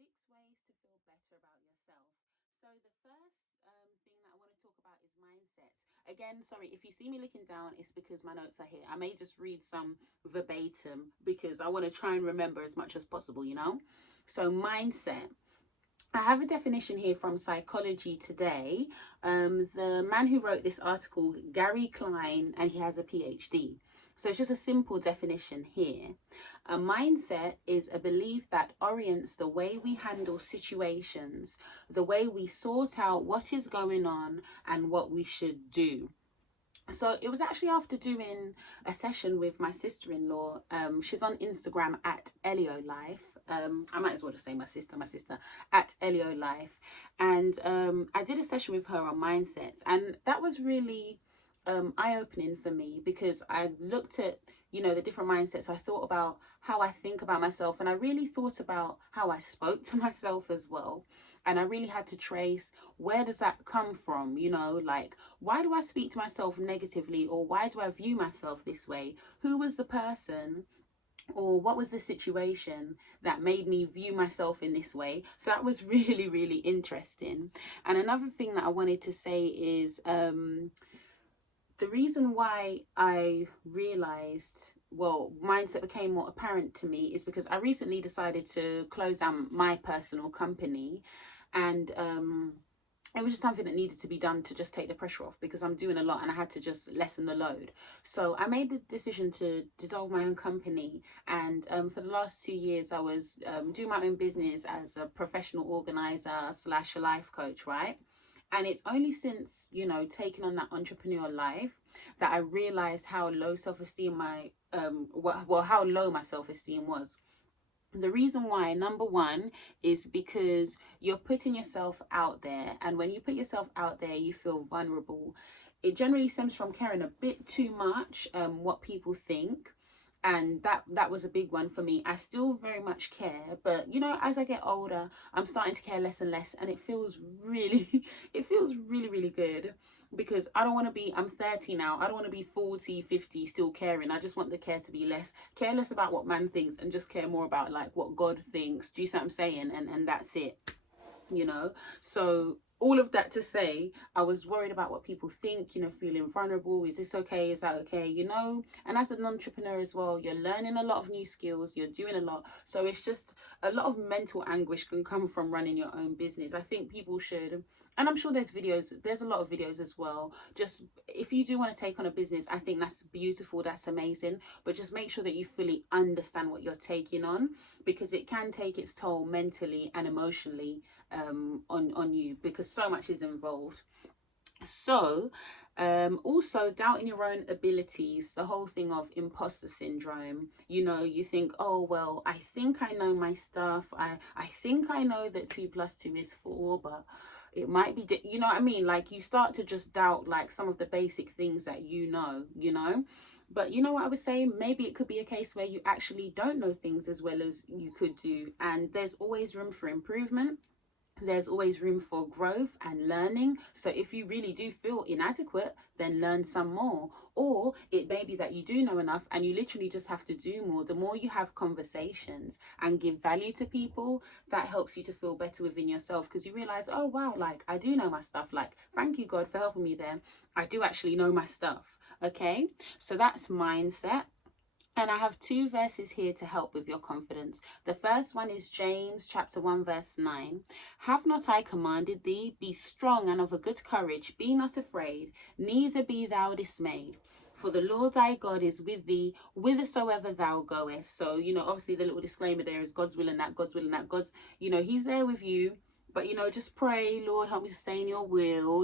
6 ways to feel better about yourself. So, the first thing that I want to talk about is mindsets. Again, sorry, if you see me looking down, it's because my notes are here. I may just read some verbatim because I want to try and remember as much as possible, you know? So, mindset. I have a definition here from Psychology Today. The man who wrote this article, Gary Klein, and he has a PhD. So it's just a simple definition here. A mindset is a belief that orients the way we handle situations, the way we sort out what is going on, and what we should do. So it was actually after doing a session with my sister-in-law. She's on Instagram at Elio Life. I might as well just say my sister at Elio Life. And I did a session with her on mindsets, and that was really eye-opening for me because I looked at, the different mindsets. I thought about how I think about myself, and I really thought about how I spoke to myself as well. And I really had to trace, where does that come from? Like, why do I speak to myself negatively, or why do I view myself this way? Who was the person, or what was the situation that made me view myself in this way? So that was really, really interesting. And another thing that I wanted to say is the reason why I realized, well, mindset became more apparent to me is because I recently decided to close down my personal company. And it was just something that needed to be done to just take the pressure off, because I'm doing a lot and I had to just lessen the load. So I made the decision to dissolve my own company. And for the last 2 years, I was doing my own business as a professional organizer slash a life coach, right? And it's only since, taking on that entrepreneur life that I realized how low self-esteem how low my self-esteem was. The reason why, number one, is because you're putting yourself out there. And when you put yourself out there, you feel vulnerable. It generally stems from caring a bit too much what people think. And that was a big one for me. I still very much care, but as I get older, I'm starting to care less and less, and it feels really it feels really, really good, because I'm 30 now. I don't want to be 40, 50 still caring. I just want the care to be less. Care less about what man thinks and just care more about like what God thinks. Do you see what I'm saying? And that's it. So all of that to say, I was worried about what people think, feeling vulnerable. Is this okay? Is that okay? And as an entrepreneur as well, you're learning a lot of new skills, you're doing a lot. So it's just a lot of mental anguish can come from running your own business. I think people should, and I'm sure there's a lot of videos as well. Just if you do want to take on a business, I think that's beautiful, that's amazing. But just make sure that you fully understand what you're taking on, because it can take its toll mentally and emotionally on you, because so much is involved. So also doubting your own abilities, the whole thing of imposter syndrome. You think, oh well, I think I know my stuff, I think I know that 2 + 2 is 4, but it might be you know what I mean? Like, you start to just doubt like some of the basic things that but what I would say, maybe it could be a case where you actually don't know things as well as you could do, and there's always room for improvement. There's always room for growth and learning. So if you really do feel inadequate, then learn some more. Or it may be that you do know enough and you literally just have to do more. The more you have conversations and give value to people, that helps you to feel better within yourself, because you realize, oh wow, like I do know my stuff. Like, thank you God for helping me there. I do actually know my stuff. Okay, so that's mindset. And I have 2 verses here to help with your confidence. The first one is James chapter 1 verse 9. Have not I commanded thee? Be strong and of a good courage. Be not afraid, neither be thou dismayed. For the Lord thy God is with thee whithersoever thou goest. So, obviously the little disclaimer there is God's will and that, God's will and that. God's, he's there with you. But, just pray, Lord, help me to stay in your will,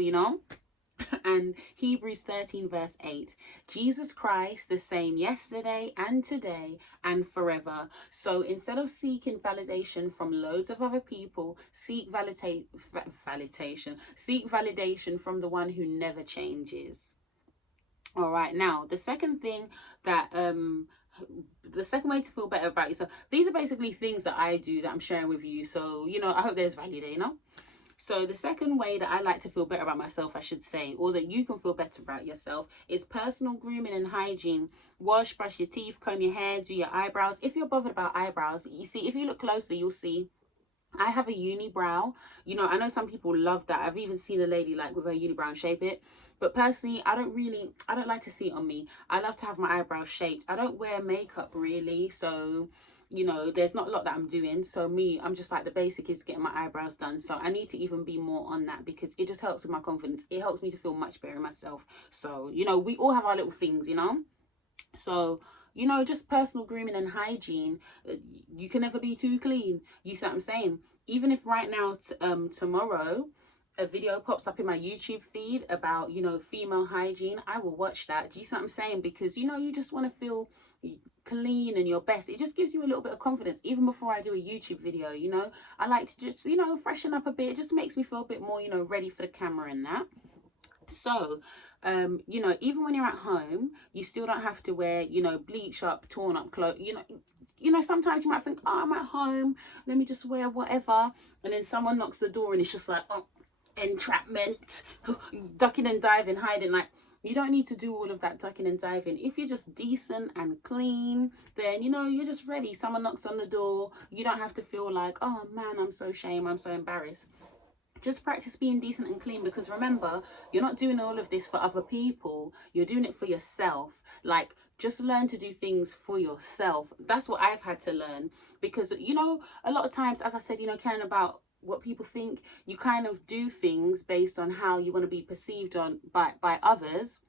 And Hebrews 13 verse 8, Jesus Christ the same yesterday and today and forever. So instead of seeking validation from loads of other people, seek validation from the one who never changes. All right, now the second thing that the second way to feel better about yourself, these are basically things that I do that I'm sharing with you, so I hope there's value there. So the second way that I like to feel better about myself, I should say, or that you can feel better about yourself, is personal grooming and hygiene. Wash, brush your teeth, comb your hair, do your eyebrows. If you're bothered about eyebrows, you see, if you look closely, you'll see I have a unibrow. You know, I know some people love that. I've even seen a lady like with her unibrow and shape it. But personally, I don't like to see it on me. I love to have my eyebrows shaped. I don't wear makeup really. So, you know, there's not a lot that I'm doing. So I'm just like, the basic is getting my eyebrows done. So I need to even be more on that because it just helps with my confidence. It helps me to feel much better in myself. So, you know, we all have our little things, you know. So, you know, just personal grooming and hygiene. You can never be too clean. You see what I'm saying? Even if right now, tomorrow, a video pops up in my YouTube feed about, you know, female hygiene, I will watch that. Do you see what I'm saying? Because, you know, you just want to feel clean and your best. It just gives you a little bit of confidence. Even before I do a YouTube video, you know, I like to just, you know, freshen up a bit. It just makes me feel a bit more, you know, ready for the camera and that. So, you know, even when you're at home, you still don't have to wear, you know, bleach up, torn up clothes. You know, sometimes you might think, oh, I'm at home, let me just wear whatever. And then someone knocks the door and it's just like, oh, entrapment, ducking and diving, hiding. Like, you don't need to do all of that ducking and diving. If you're just decent and clean, then, you know, you're just ready. Someone knocks on the door. You don't have to feel like, oh man, I'm so ashamed, I'm so embarrassed. Just practice being decent and clean, because remember, you're not doing all of this for other people, you're doing it for yourself. Like, just learn to do things for yourself. That's what I've had to learn, because, you know, a lot of times, as I said, you know, caring about what people think, you kind of do things based on how you want to be perceived on by others.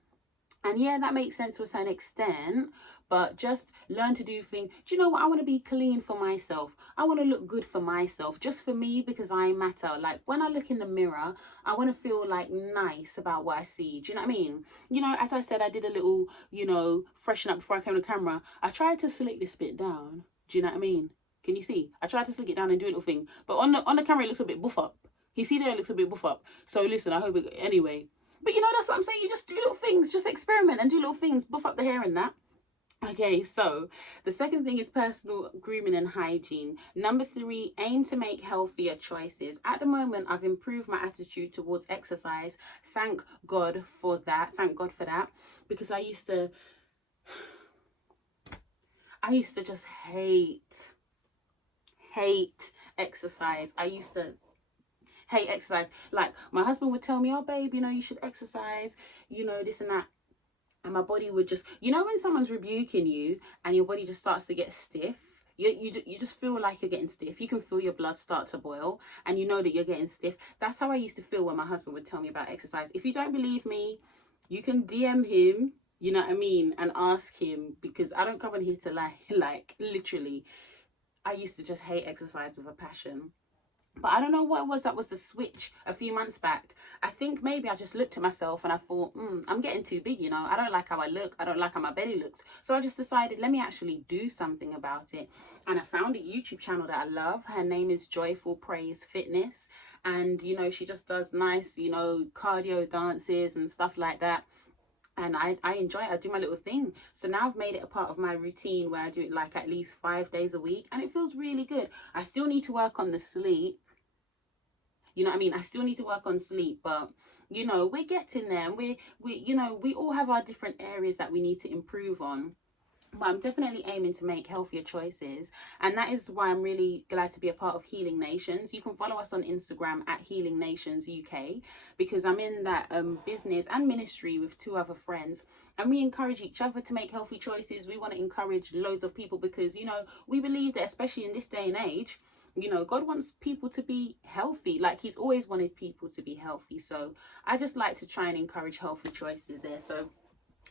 And yeah, that makes sense to a certain extent, but just learn to do things. Do you know what? I want to be clean for myself. I want to look good for myself, just for me, because I matter. Like, when I look in the mirror, I want to feel like nice about what I see. Do you know what I mean? You know, as I said, I did a little, you know, freshen up before I came on the camera. I tried to slick this bit down. Do you know what I mean? Can you see? I tried to slick it down and do a little thing, but on the camera it looks a bit buff up. You see there, it looks a bit buff up. So listen, I hope it, anyway. But you know, that's what I'm saying. You just do little things, just experiment and do little things, buff up the hair and that. Okay, so the second thing is personal grooming and hygiene. Number 3, aim to make healthier choices. At the moment, I've improved my attitude towards exercise. Thank God for that. Thank God for that. Because I used to just hate exercise. I used to hate exercise. Like, my husband would tell me, oh babe, you know, you should exercise, you know, this and that. And my body would just, you know, when someone's rebuking you and your body just starts to get stiff, you just feel like you're getting stiff. You can feel your blood start to boil and you know that you're getting stiff. That's how I used to feel when my husband would tell me about exercise. If you don't believe me, you can DM him, you know what I mean, and ask him, because I don't come in here to lie. Like, literally, I used to just hate exercise with a passion. But I don't know what it was that was the switch a few months back. I think maybe I just looked at myself and I thought, I'm getting too big, you know. I don't like how I look. I don't like how my belly looks. So I just decided, let me actually do something about it. And I found a YouTube channel that I love. Her name is Joyful Praise Fitness. And, you know, she just does nice, you know, cardio dances and stuff like that. And I enjoy it. I do my little thing. So now I've made it a part of my routine where I do it like at least 5 days a week. And it feels really good. I still need to work on the sleep. You know what I mean? I still need to work on sleep, but, you know, we're getting there. And we you know, we all have our different areas that we need to improve on. But I'm definitely aiming to make healthier choices. And that is why I'm really glad to be a part of Healing Nations. You can follow us on Instagram at Healing Nations UK, because I'm in that business and ministry with 2 other friends. And we encourage each other to make healthy choices. We want to encourage loads of people because, you know, we believe that, especially in this day and age, you know, God wants people to be healthy. Like, he's always wanted people to be healthy. So I just like to try and encourage healthy choices there. So,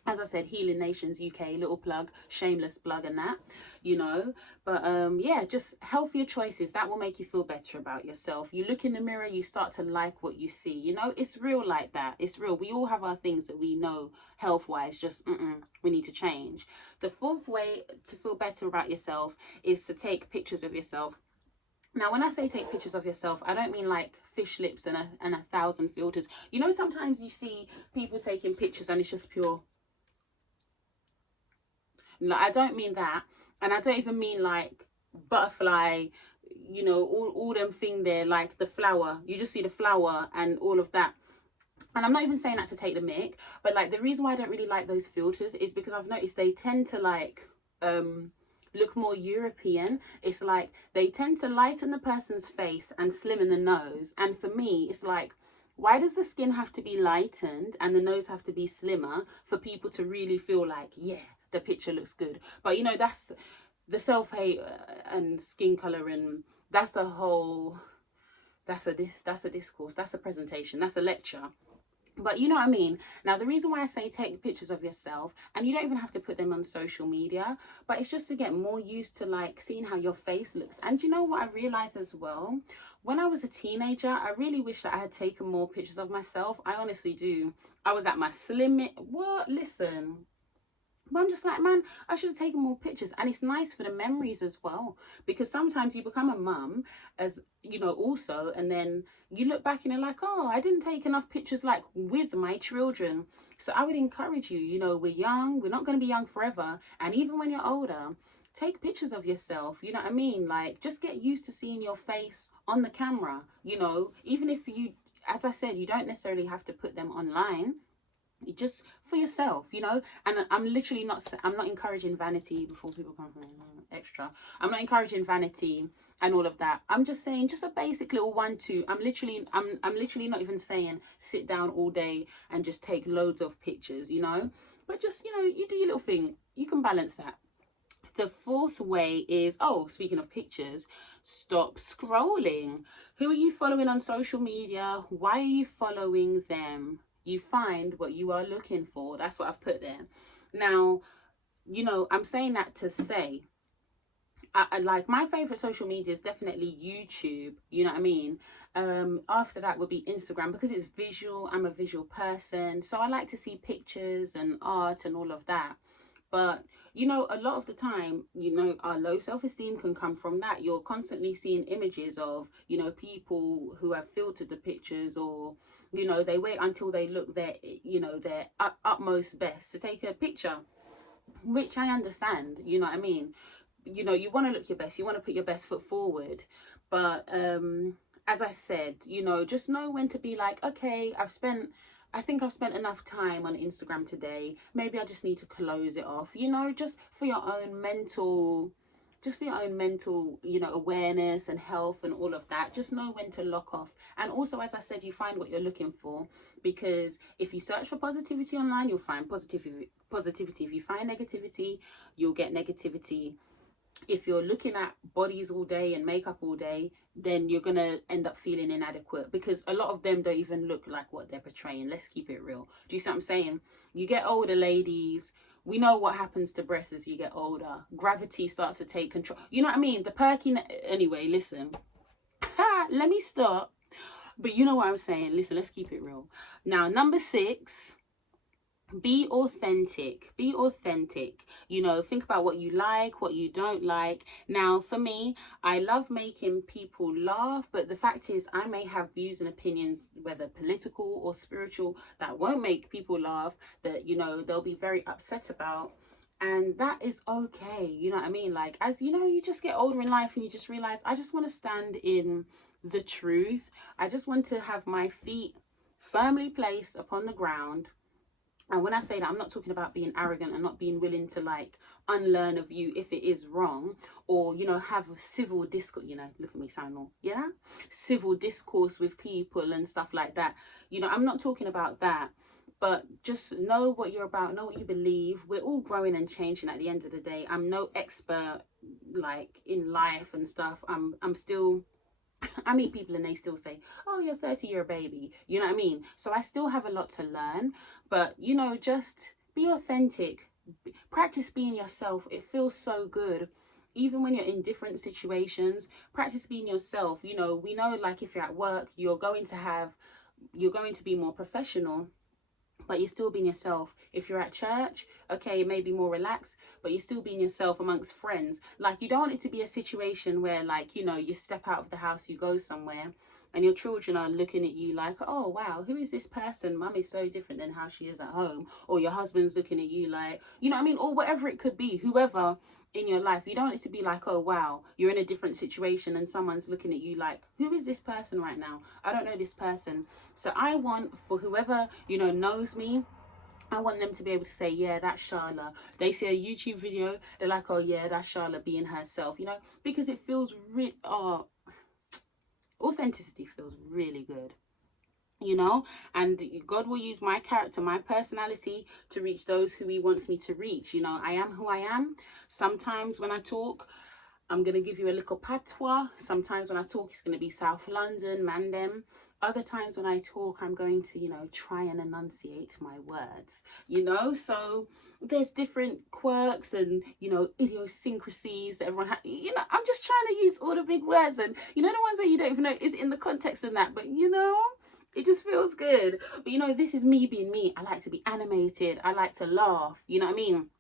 as I said, Healing Nations UK, little plug, shameless plug and that, you know. But yeah, just healthier choices. That will make you feel better about yourself. You look in the mirror, you start to like what you see. You know, it's real like that. It's real. We all have our things that we know health-wise, just we need to change. The 4th way to feel better about yourself is to take pictures of yourself. Now, when I say take pictures of yourself, I don't mean like fish lips and a 1,000 filters. You know, sometimes you see people taking pictures and it's just pure. No, I don't mean that. And I don't even mean like butterfly, you know, all them thing there, like the flower. You just see the flower and all of that. And I'm not even saying that to take the mic, but like the reason why I don't really like those filters is because I've noticed they tend to like look more European. It's like they tend to lighten the person's face and slimmen the nose. And for me, it's like, why does the skin have to be lightened and the nose have to be slimmer for people to really feel like, yeah, the picture looks good? But you know, that's the self-hate and skin color, and that's a whole, that's a discourse, that's a presentation, that's a lecture. But you know what I mean? Now, the reason why I say take pictures of yourself, and you don't even have to put them on social media, but it's just to get more used to like seeing how your face looks. And you know what I realized as well? When I was a teenager, I really wish that I had taken more pictures of myself. I honestly do. I was at my slim, what? Listen. But I'm just like, man, I should have taken more pictures. And it's nice for the memories as well, because sometimes you become a mum, as you know, also, and then you look back and you're like, oh, I didn't take enough pictures like with my children. So I would encourage you, you know, we're young, we're not going to be young forever. And even when you're older, take pictures of yourself. You know what I mean? Like, just get used to seeing your face on the camera, you know, even if you, as I said, you don't necessarily have to put them online, just for yourself, you know. And I'm literally not, I'm not encouraging vanity before people come from extra. I'm not encouraging vanity and all of that. I'm just saying, just a basic little 1-2. I'm literally not even saying sit down all day and just take loads of pictures, you know, but just, you know, you do your little thing. You can balance that. The fourth way is, oh, speaking of pictures, stop scrolling. Who are you following on social media? Why are you following them? You find what you are looking for. That's what I've put there. Now, you know, I'm saying that to say, I like, my favorite social media is definitely YouTube, you know what I mean? After that would be Instagram, because it's visual. I'm a visual person, so I like to see pictures and art and all of that. But you know, a lot of the time, you know, our low self-esteem can come from that. You're constantly seeing images of, you know, people who have filtered the pictures, or you know, they wait until they look their, you know, their utmost best to take a picture, which I understand, you know what I mean? You know, you want to look your best, you want to put your best foot forward, but as I said, you know, just know when to be like, okay, I think I've spent enough time on Instagram today, maybe I just need to close it off, you know, just for your own mental, you know, awareness and health and all of that. Just know when to lock off. And also, as I said, you find what you're looking for, because if you search for positivity online, you'll find positivity. If you find negativity, you'll get negativity. If you're looking at bodies all day and makeup all day, then you're gonna end up feeling inadequate, because a lot of them don't even look like what they're portraying. Let's keep it real. Do you see what I'm saying? You get older, ladies, we know what happens to breasts as you get older. Gravity starts to take control. You know what I mean? The perky, anyway, listen. Let me stop. But you know what I'm saying. Listen, let's keep it real. Now, number 6, be authentic. Be authentic. You know, think about what you like, what you don't like. Now, for me, I love making people laugh, but the fact is, I may have views and opinions, whether political or spiritual, that won't make people laugh, that, you know, they'll be very upset about. And that is okay. You know what I mean? Like, as you know, you just get older in life and you just realize, I just want to stand in the truth. I just want to have my feet firmly placed upon the ground. And when I say that, I'm not talking about being arrogant and not being willing to like unlearn a view if it is wrong, or, you know, have civil discourse, you know, look at me sound all, yeah, civil discourse with people and stuff like that. You know, I'm not talking about that, but just know what you're about, know what you believe. We're all growing and changing at the end of the day. I'm no expert like in life and stuff. I'm still, I meet people and they still say, oh, you're 30, you're a baby. You know what I mean? So I still have a lot to learn. But, you know, just be authentic. Practice being yourself. It feels so good. Even when you're in different situations, practice being yourself. You know, we know, like, if you're at work, you're going to be more professional, but you're still being yourself. If you're at church, okay, it may be more relaxed, but you're still being yourself amongst friends. Like, you don't want it to be a situation where, like, you know, you step out of the house, you go somewhere, and your children are looking at you like, oh, wow, who is this person? Mum is so different than how she is at home. Or your husband's looking at you like, you know what I mean? Or whatever it could be, whoever in your life. You don't want it to be like, oh, wow, you're in a different situation and someone's looking at you like, who is this person right now? I don't know this person. So I want for whoever, you know, knows me, I want them to be able to say, yeah, that's Charla. They see a YouTube video, they're like, oh yeah, that's Charla being herself, you know, because it feels authenticity feels really good, you know. And God will use my character, my personality, to reach those who he wants me to reach. You know, I am who I am. Sometimes when I talk, I'm going to give you a little patois. Sometimes when I talk, it's going to be South London, Mandem. Other times when I talk, I'm going to, you know, try and enunciate my words, you know. So there's different quirks and, you know, idiosyncrasies that everyone has. You know, I'm just trying to use all the big words, and, you know, the ones where you don't even know is in the context and that, but, you know, it just feels good. But, you know, this is me being me. I like to be animated. I like to laugh. You know what I mean?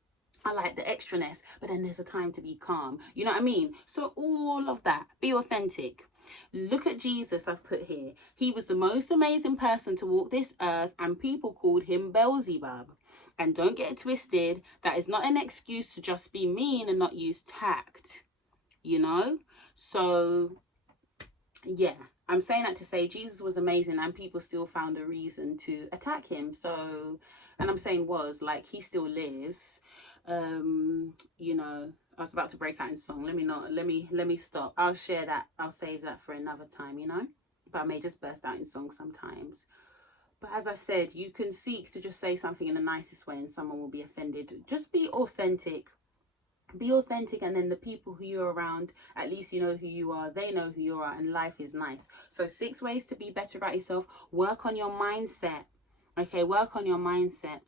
I like the extraness, but then there's a time to be calm. You know what I mean? So all of that, be authentic. Look at Jesus I've put here. He was the most amazing person to walk this earth, and people called him Beelzebub. And don't get it twisted, that is not an excuse to just be mean and not use tact. You know? So, yeah. I'm saying that to say Jesus was amazing and people still found a reason to attack him. So, and I'm saying was, like, he still lives. You know, I was about to break out in song. Let me stop. I'll share that. I'll save that for another time, you know, but I may just burst out in song sometimes. But as I said, you can seek to just say something in the nicest way and someone will be offended. Just be authentic. Be authentic, and then the people who you're around, at least you know who you are, they know who you are, and life is nice. So 6 ways to be better about yourself. Work on your mindset. Okay, work on your mindset.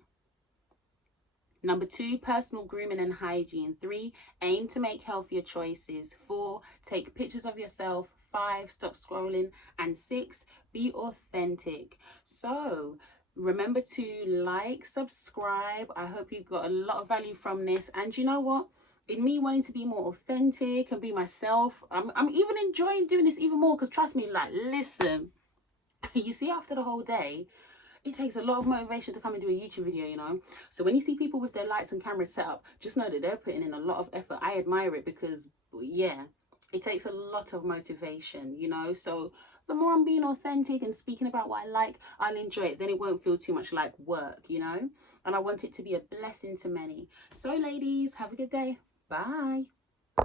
Number 2, personal grooming and hygiene. 3, aim to make healthier choices. 4, take pictures of yourself. 5, stop scrolling. And 6, be authentic. So remember to like, subscribe. I hope you got a lot of value from this. And you know what? In me wanting to be more authentic and be myself, I'm even enjoying doing this even more, because trust me, like, listen, you see, after the whole day, it takes a lot of motivation to come and do a YouTube video, you know. So when you see people with their lights and cameras set up, just know that they're putting in a lot of effort. I admire it because, yeah, it takes a lot of motivation, you know. So the more I'm being authentic and speaking about what I like, I'll enjoy it. Then it won't feel too much like work, you know. And I want it to be a blessing to many. So ladies, have a good day. Bye.